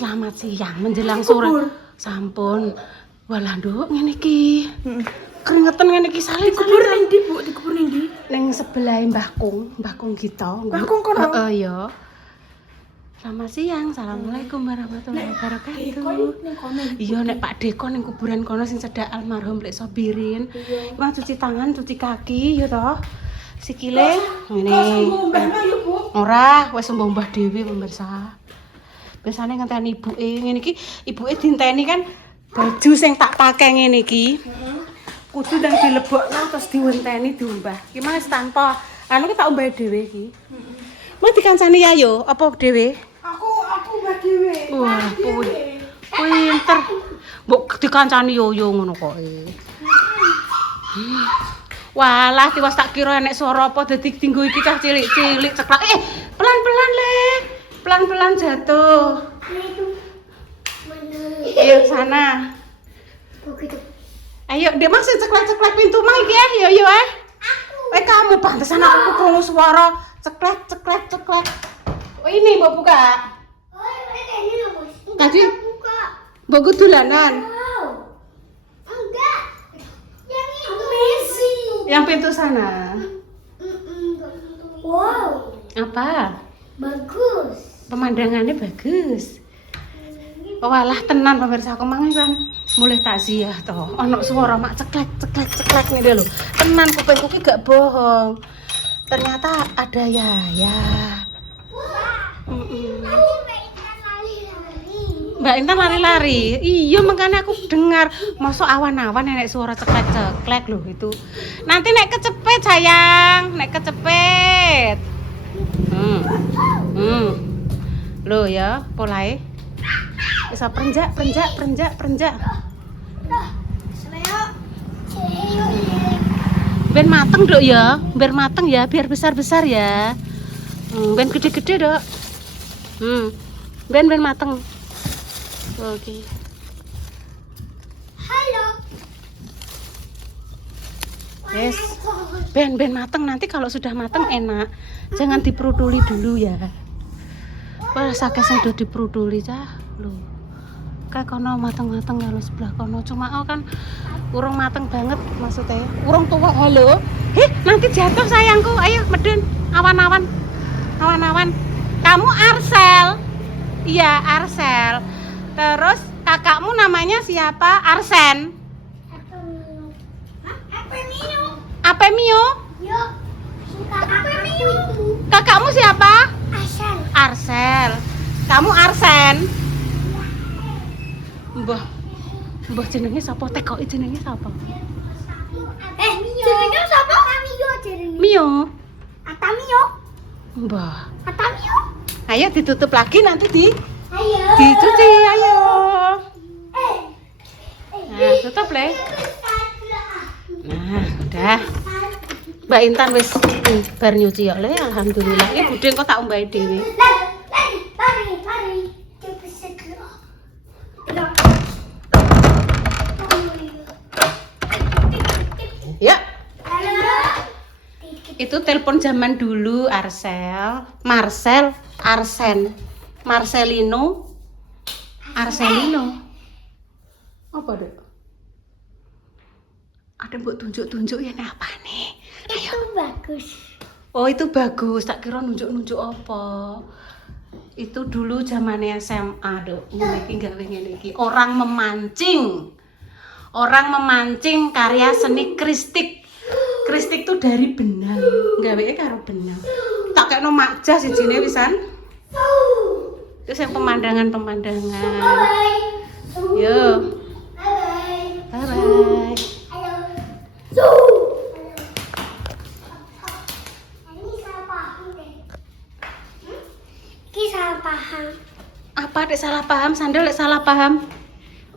Selamat siang menjelang sore. Sampun. Walah, Nduk, ngene iki. Keringetan ngene iki salin. Dikubur ning ndi, Bu? Dikubur ning ndi? Ning sebelah Mbah Kung kita. Mbah Kung kono? Heeh, ya. Selamat siang. Assalamualaikum warahmatullahi wabarakatuh. Iya, nek Pak Deko ning kuburan kono sing cedhak almarhum Lek Sobirin. Iki cuci tangan, cuci kaki ya toh. Sikile ngene. Ora, wis mbah dhewe pemirsa. Biasane ngenteni ibuke ngene iki, ibuke dinteni kan baju sing tak pakai ngene iki. Kudu ndang dilebokno terus diwenteni diumbah. Iki mah wis tanpa anu ki tak umbah dhewe iki. Mau dikancani ya yo apa dhewe? Aku mbah dhewe. Wah, pinter. Mbok dikancani yo ngono kok. Walah, tiwas tak kira enek swara apa dadi dinggo iki cah cilik-cilik ceklak. Pelan-pelan, Le. Pelan-pelan jatuh. Ayo sana. Ayo, dia masih ceklek-ceklek pintu mah iki yo kamu pantesan aku krungu swara ceklek. Oh, ini Mbok buka. Oh, ini lho, Bos. Tadi Buka. Mbok dolanan. Enggak. Yang itu. Yang pintu sana. Wow. Apa? Bagus. Pemandangannya bagus. Walah tenan pemirsa aku mangan kan mulai takziah toh. Ono swara mak ceklek ngene lho. Tenan kupingku ki gak bohong. Ternyata ada Yaya. Mbak Intan lari-lari. Iya makanya aku dengar. Masuk awan-awan nenek suara ceklek loh itu. Nanti nek kecepet sayang, nek kecepet. Loh ya, polai. Bisa perenjak. Ben mateng dok ya, biar besar ya. Ben gede dok. Ben mateng. Oke. Halo. Yes. Ben mateng, nanti kalau sudah mateng enak. Jangan diperuduli dulu ya. Wah, sakit sing do diperuduli cah. Loh. Kayak kono mateng-mateng kalau sebelah kono cuma kan urung mateng banget maksudnya. Urung tua. Halo. Nanti jatuh sayangku. Ayo medun. Awan-awan. Kamu Arsel. Iya, Arsel. Terus kakakmu namanya siapa? Arsen. Apa Mio? Yuk. Mio. Kakakmu siapa? Asal. Arsel. Kamu Arsen. Mbah jenenge sapa? Tekoki jenenge sapa? Mio. Jenenge sapa? Mio jenenge. Mio. Atamio. Mbah. Atamio. Ayo ditutup lagi nanti Ayo. dicuci, ayo. Nah, tutup Le. Nah, udah. Mbak Intan wis bar nyuci ya Le, alhamdulillah. Iki budhe kok tak umbahi dhewe. Lari. Ya. Itu telepon zaman dulu Marcel, Arsen, Marcelino. Apa dek? Ada mbok tunjuk ya apa nih? Ayo. Itu bagus. Oh itu bagus, tak kira nunjuk apa. Itu dulu zamannya SMA dok. Niki gawe ngene iki. Orang memancing karya seni kristik. Kristik tuh dari benang, gaweke karo benang. Tak kekno makjah sijine pisan. Terus yang pemandangan. Yo. Bye. Ini salah paham. Apa dek salah paham? Sandal dek salah paham?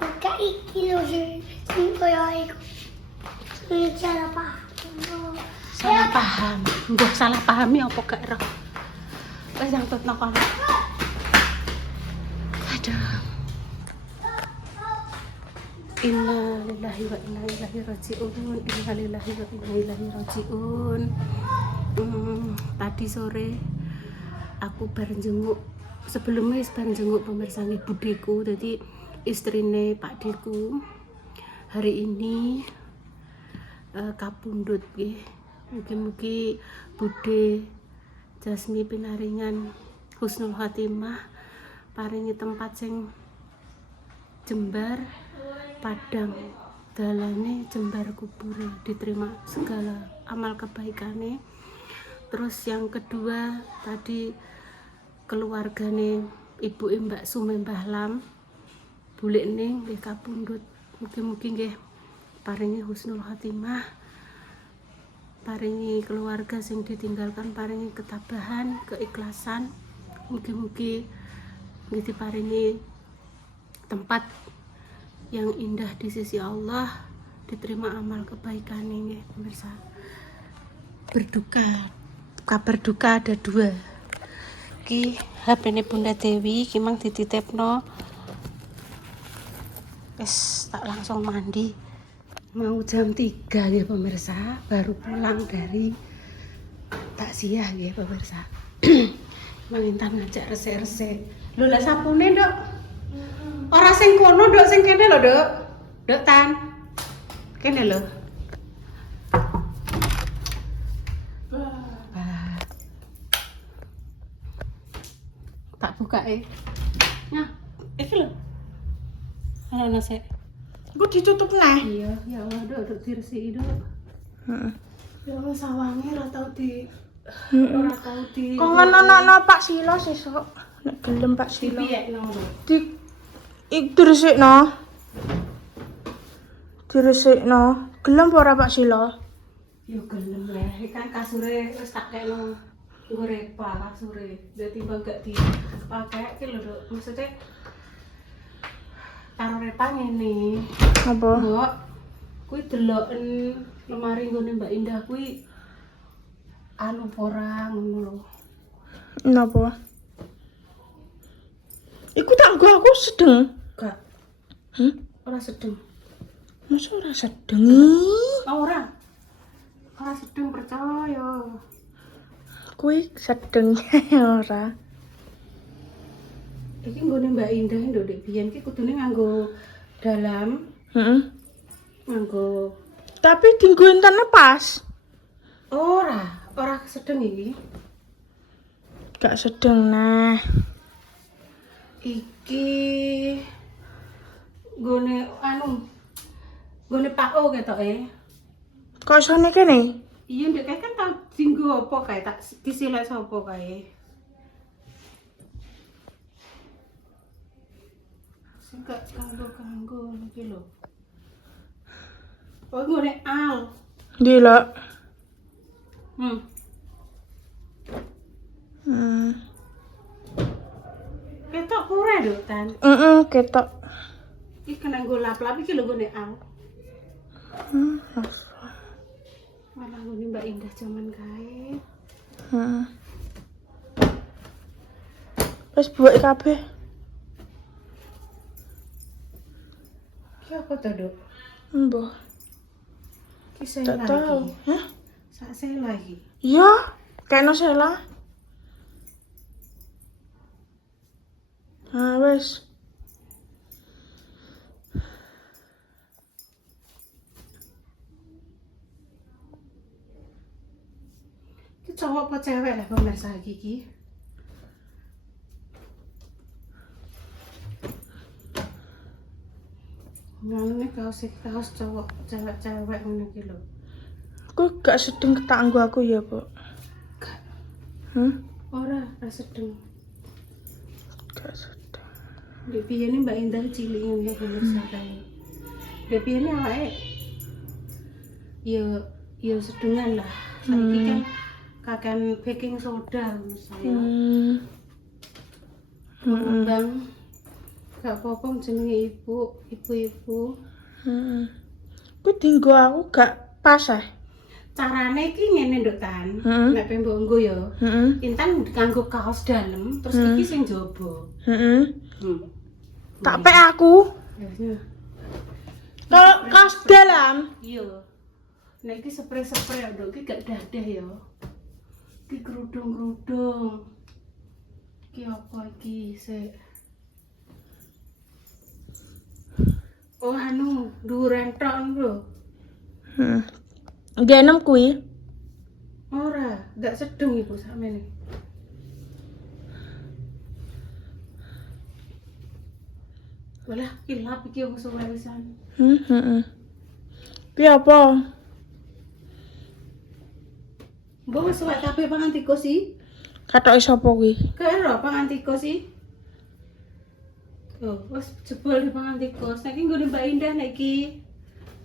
Enggak iki lho sing koyo iku. Ini salah paham. Salah paham. Mbah salah pahami apa gak ero? Wis nyangkutno kono. Aduh. Innalillahi wa inna ilaihi rajiun. Tadi sore aku bareng jenguk sebelumnya bareng jenguk pemirsa nggih budeku, jadi istrine Pak Deku. Hari ini kapundhut nggih. Mugi-mugi Bude Jasmi pinaringan husnul khotimah, paringi tempat sing jembar, padang dalane jembar kubure, diterima segala amal kebaikane. Terus yang kedua tadi keluargane ibu Mbak Sume Mbah Lam, bulik ning nggih kapundhut. Mugi-mugi nggih paringi husnul khotimah, paringi keluarga sing ditinggalkan, paringi ketabahan, keikhlasan. Mugi-mugi nggih diparingi tempat yang indah di sisi Allah, diterima amal kebaikan nggih pemirsa. Berduka, kabar duka ada 2. Ki HP-ne Bunda Dewi ki mang dititipno. Wis tak langsung mandi. Mau jam 3 ya pemirsa, baru pulang dari takziah ya pemirsa. Mangintan ngajak resik-resik. Lho lah sapune, Dok. Ora sing kono, Dok, sing kene lho, Dok. Dok Tan. Kene lho. Tak buka Nah, iki lho. Ana sik. Gue ditutup nah. Iya, ya Allah, Dok diresiki, Dok. Heeh. Ya Allah sawange ora tau di Kok ngono Pak Silo sesuk. Nek gelem Pak Silo. dipiyekno. Diresikno. Gelem apa ora Pak Silo? Yo gelem leh, kan kasure wis tak kekno nggo repa kasure. Dadi timbang gak dipakai ki lho, Dok. Maksudnya karo repa ngene. Apa? Mbok, kuwi deloken lemari nggone Mbak Indah kuwi anu ora ngono lho. Napa? Iku tak nggo aku sedeng. Gak. Ora sedeng. Masa ora sedeng? Ora. Ora sedeng percaya. Kuwi sedeng ora. Iki nggone Mbak Indah nduk Dek biyen ki kudune nganggo dalam, Heeh. nganggo. Tapi dinggo intene pas. Ora sedeng iki. Gak sedeng nah. Iki nggone nggone Pak O ketoke. Kok isone kene? Iya ndek kae kan tau dinggo apa kae tak disilek sapa kae. Sing gak kanggo iki lho. Oh nggone Al. Ndi lho? Ketok ora Dok Tan. Ketok. Iki kena nggo lap-lap iki lho nggone Al. Malah nggone Mbak Indah jaman kae. Wis buek kabeh. Ki apa to, Dok? Mbah. Ki sela Tak tahu. iki. Hah? Sak sela iki. Iya, kena sela. Wes. Ki cowok apa cewek lah pemirsa iki? Ngene kaos cowok cewek ngene iki lho. Aku gak sedeng ketak nggo aku ya, Bu. Gak. Ora sedeng. gak sedeng. Dek piyene Mbak Indah cilik ngene pemirsa kae. Dek piyene awake ya sedengan lah. Saiki kan kakan baking soda saya. Bang, gak apa-apa jenenge ibu-ibu. Ku dinggo aku gak pas Carane iki ngene Nduk Tan. Nek pembok nggo ya. Intan kanggo kaos dalem, terus iki sing jaba. Tak pek aku. Ya. Kalau kaos dalam. Iya. Nek iki spray-spray Nduk iki gak dadah ya. Iki kerudung-kerudung. Iki apa iki sik? Oh anu dhuwuran tok lho. Nggih enem kuwi. Ora, ndak sedeng ibu sakmene. Walah kilap iki wong suwe pisan. Piye apa? Mbok wis suwe kabeh pangan tikus sih. Katoke sapa kuwi? Kero pangan tikus sih. Oh, wis jebol di pangan tikus. Nek iki nggone Mbak Indah nek iki.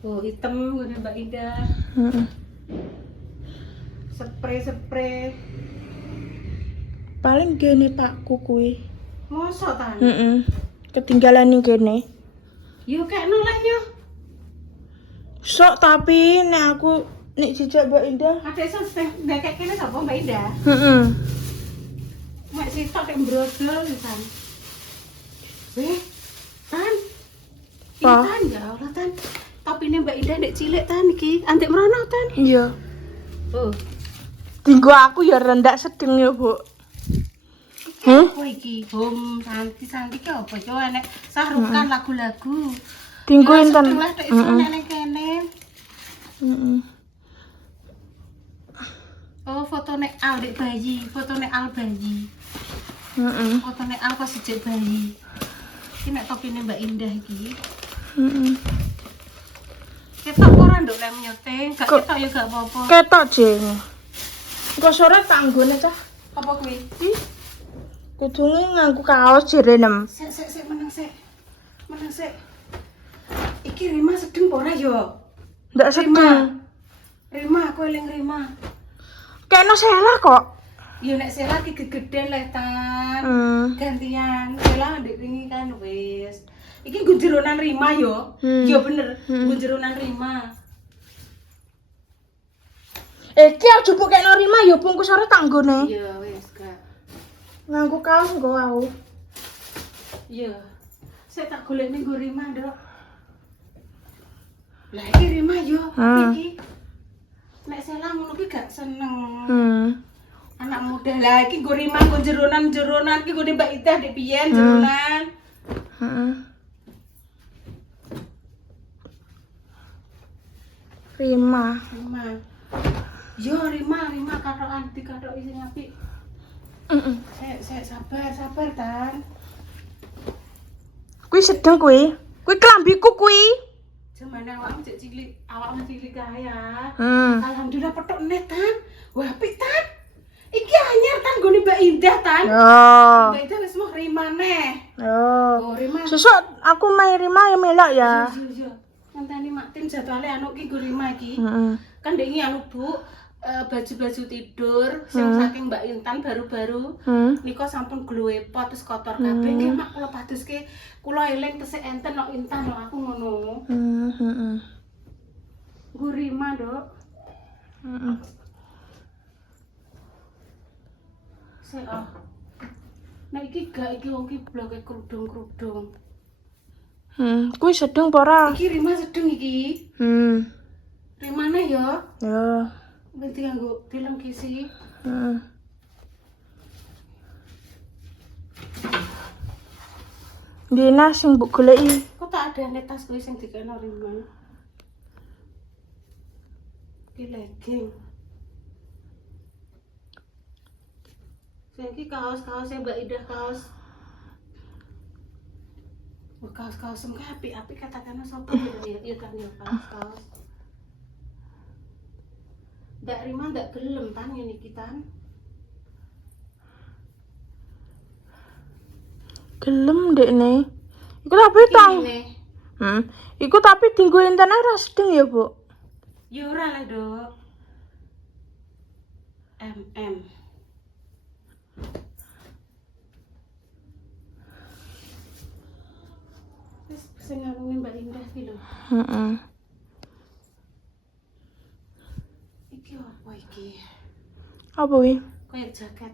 Oh, hitam nggone Mbak Indah. Spray. Paling gene pakku kuwi. Mosok ta? Ketinggalan ning kene. Yo kekno lah yo. Sok tapi nek aku nek jejak Mbak Indah. Adek sing ndekek kene sapa Mbak Indah? Mek sitok nek brodol pisan. Weh, Tan. Apa? Tan ya Allah Tan. Topine Mbak Indah ndek cilik Tan iki. Antik merono Tan. Iya. Oh. Tinggo aku ya rendak sedeng ya, Bu. Apa iki? Santi ki apa yo enek sarukan lagu-lagu. Tinggo Ya, enten. sedeng lah nek iso nek kene. Oh, fotone Al dek bayi, fotone Al bayi. Fotone Al pas sejak bayi. Iki nek topine Mbak Indah iki. Ketok ora nduk lem nyoteng, gak Kok- ketok ya gak apa-apa. Ketok jeng. Engko sore tak nggone cah. Apa kuwi? Kudune nganggo kaos jerenem. Sik meneng sik. Meneng sik. Iki Rima sedeng apa ora yo? Ndak sedeng. Rima, aku eling Rima. Kayakno salah kok. Ya nek Sela iki gegeden le Tan. Gantian. Sela ndek wingi kan wis. Iki nggo jeronan Rima yo. Yo bener, nggo jeronan Rima. Iki aja mbok kayakno Rima ya bungkus sore tak nggone. Iya wis gak. Nganggo kaos nggo aku. Iya. Saya tak golek ning nggo Rima, Nduk. Lah iki Rima yo, iki. Nek Sela ngono ki gak seneng. Anak muda lah iki nggo Rima nggo jeronan-jeronan iki nggone Mbak Ida dek piyen jeronan. Rima. Rima. Yo Rima katokan dikatoki sing apik. Sik sabar Tan. Kuwi sedeng kuwi. Kuwi kelambiku kuwi. Jamane awakmu cek cilik, awakmu cilik kaya. Hmm. Alhamdulillah petok net Tan. Wah apik Tan. Iki anyar Tan nggone Mbak Indah Tan. Oh. Mbak Indah wis mau Rima neh. Oh. Oh Rima. Sesuk aku main Rima ya melok ya. Iya. Ngenteni Maktin jadwale anu ki nggo Rima iki. Heeh. Kan ndek iki anu Bu, baju-baju tidur sing saking Mbak Intan baru-baru. Nika sampun glowepot terus kotor kabeh. Nggih mak kula padoske kula eling tesih enten nok Intan nok aku ngono. Nggo Rima, Nduk. Sik ah. Nek iki gak iki wong ki bloke kerudung-kerudung. Kuwi sedeng apa ora? Iki Rima sedeng iki. Rimane ya. Ya. Berarti nganggo film kisi. Dina sing mbok goleki. Kok tak ada netas kuwi sing dikene Rima. Iki legging. Sing iki kaos-kaos Mbak Indah kaos. Oh, kaos-kaos sing apik-apik katakan sapa ya? Iya kan ya kaos-kaos. Ndak Rima ndak gelem Tan ngene iki Tan. Gelem dekne. Iku tapi tang. Ngene. Iku tapi dinggo enten ora sedeng ya, Bu. Ya ora lah, Dok. Wis sing ngarungi Mbak Indah ki lho. Iki apa iki? Apa kuwi? Kayak jaket.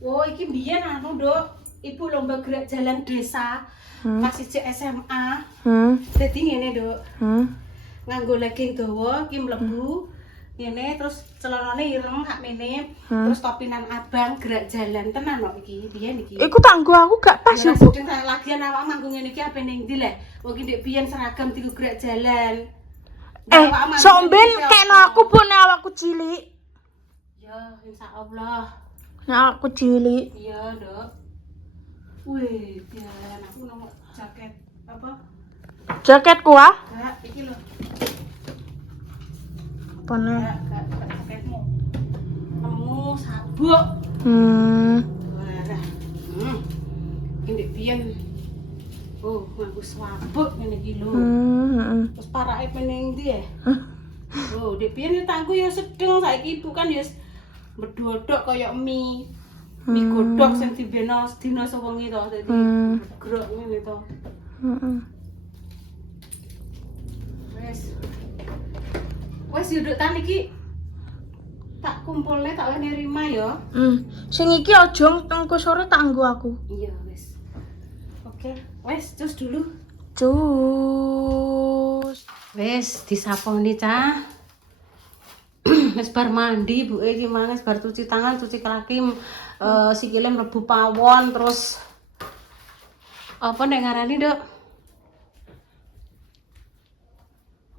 Oh, iki mbiyen anu, Dok. Ibu lomba gerak jalan desa. Pas isih SMA. Dadi ngene, Dok. Nganggo legging dawa iki mlebu, Ngene terus celanane ireng hak mene, terus topinan abang gerak jalan tenan kok iki. Biyen iki. Iku tanggo aku gak pas Ya yo, Bu. sedeng lagian awak manggung ngene iki ape ning ndi lek. Wong iki ndek biyen seragam tiku gerak jalan. Sok ben kekno aku Bu nek awakku cilik. Ya, insyaallah. Nek aku cilik. Iya, Nduk. Wih, jalan aku nang jaket apa? Jaketku ah. Gak, iki lho. Apa nih? Gak jaketmu. Nemu sabuk. Warah. Ini pian. Oh, nganggo sabuk ngene iki lho. Terus parake pening ndi ya? Oh, dek pian ya tangku ya sedeng saiki ibu kan ya medodok kaya mie. Mie godhog sing dibeno sedina sewengi to, dadi grok ngene to. Wes yuduk tan iki tak kumpulne tak wene Rima ya. Sing iki aja tengko sore tak nggo aku. Iya wes. Oke, wes cus dulu. Cus. Wes disaponi cah. Wes bar mandi Bu iki mang wes bar cuci tangan, cuci kaki, sikile mlebu pawon terus apa nek ngarani, Dok?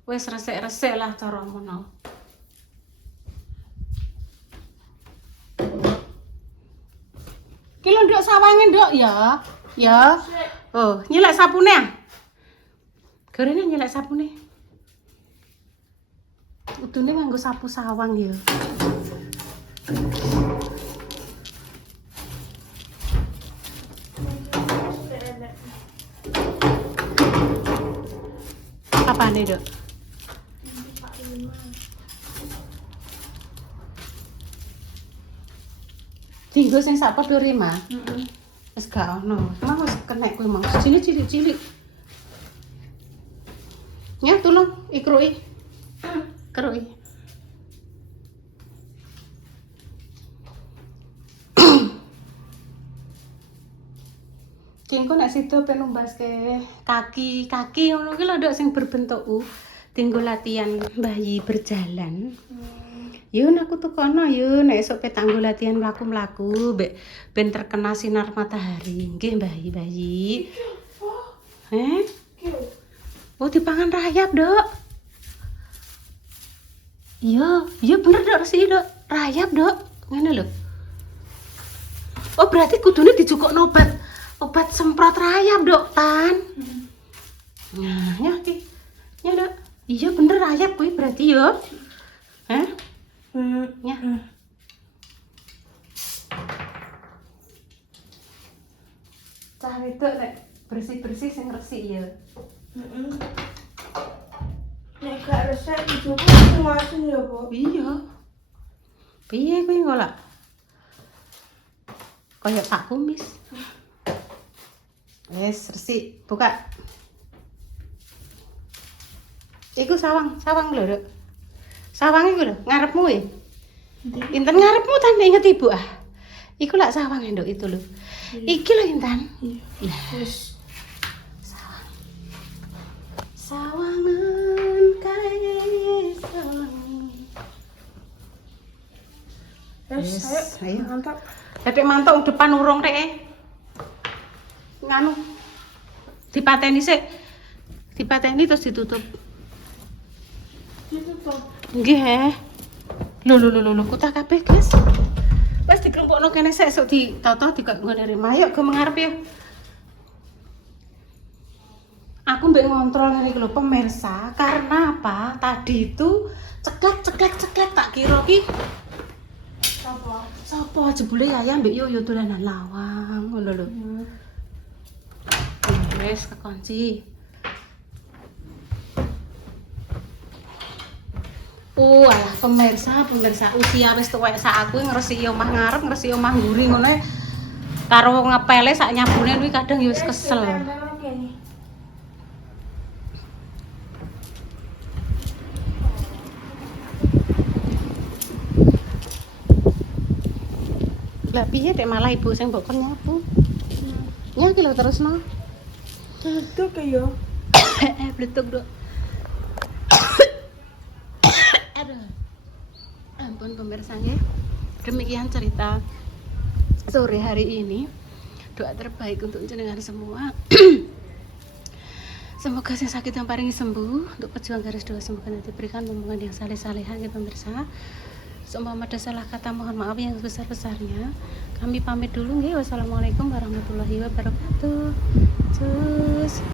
Wes resik-resik lah cara ngono. Ki lho Nduk sawange Nduk ya. Ya. Oh, nyelek sapune ah. Gorene nyelek sapune. Udune nganggo sapu sawang ya. Apane, Dok? Tinggo sing sak padha Rima. Wis gak ono. Emang wis kenek kuwi mang. Sini cilik-cilik. Ya, tolong ikroi. Kroi. Kengko nek sido pengen numbaske kaki ngono ki lho Dok sing berbentuk U. Tinggo latihan bayi berjalan. Yun aku tuh kono yun nek esuk pe tanggo latihan mlaku-mlaku ben terkena sinar matahari. Nggih bayi-bayi. Oh dipangan rayap, Dok. Iya bener Dok sih, Dok. Rayap, Dok. Ngene lho. Oh berarti kudune dijukukno obat semprot rayap, Dok, Tan. Nah, ya iki. Ya, Dok. Iya bener rayap kuwi berarti yo. Hah? Ya. Cah wedok nek bersih-bersih sing resik ya. Nek gak resik dijopo langsung ya, Bu. Iya. Piye kuwi ngolak? Kayak tak kumis. Wes resik, buka. Iku sawang lho, Dok. Sawang iku lho, ngarepmu e. Intan ngarepmu tan inget Ibu ah. Iku lak sawang Nduk itu lho. Iki lho Intan. Iya. Wis. Sawang. Sawangan kae sawang. Wes, ayo mantap. Dedek mantuk depan urung rek. Nganu. Dipateni sik. Dipateni terus ditutup. Ditutup. Nggih. Lho kutah kabeh, Guys. Wes dikelompokno kene sik esuk ditata dikone Rima. Ayo go mengarep ya. Aku mbek ngontrol ngene iki lho pemirsa, karena apa? Tadi itu ceklek tak kira ki Sopo jebule Yaya mbek Yoyo dolanan lawang ngono lho. Wes kekunci. Alah pemirsa usia wis tuwek sak aku ngresiki omah ngarep, ngresiki omah mburi ngono e. Karo ngepele sak nyabune kuwi kadang ya wis kesel. Lah piye dek malah ibu sing mbok kon nyapu. Ya ki lho terusno. Duduk ya. Bletuk, Dok. Aduh. pemirsa nggih. Demikian cerita sore hari ini. Doa terbaik untuk jenengan semua. Semoga yang sakit yang paling sembuh. Untuk pejuang garis doa semoga nanti diberikan hubungan yang saleh-salehan ya pemirsa. Semua ada salah kata mohon maaf yang sebesar-besarnya. Kami pamit dulu nggih. Wassalamualaikum warahmatullahi wabarakatuh. Cus.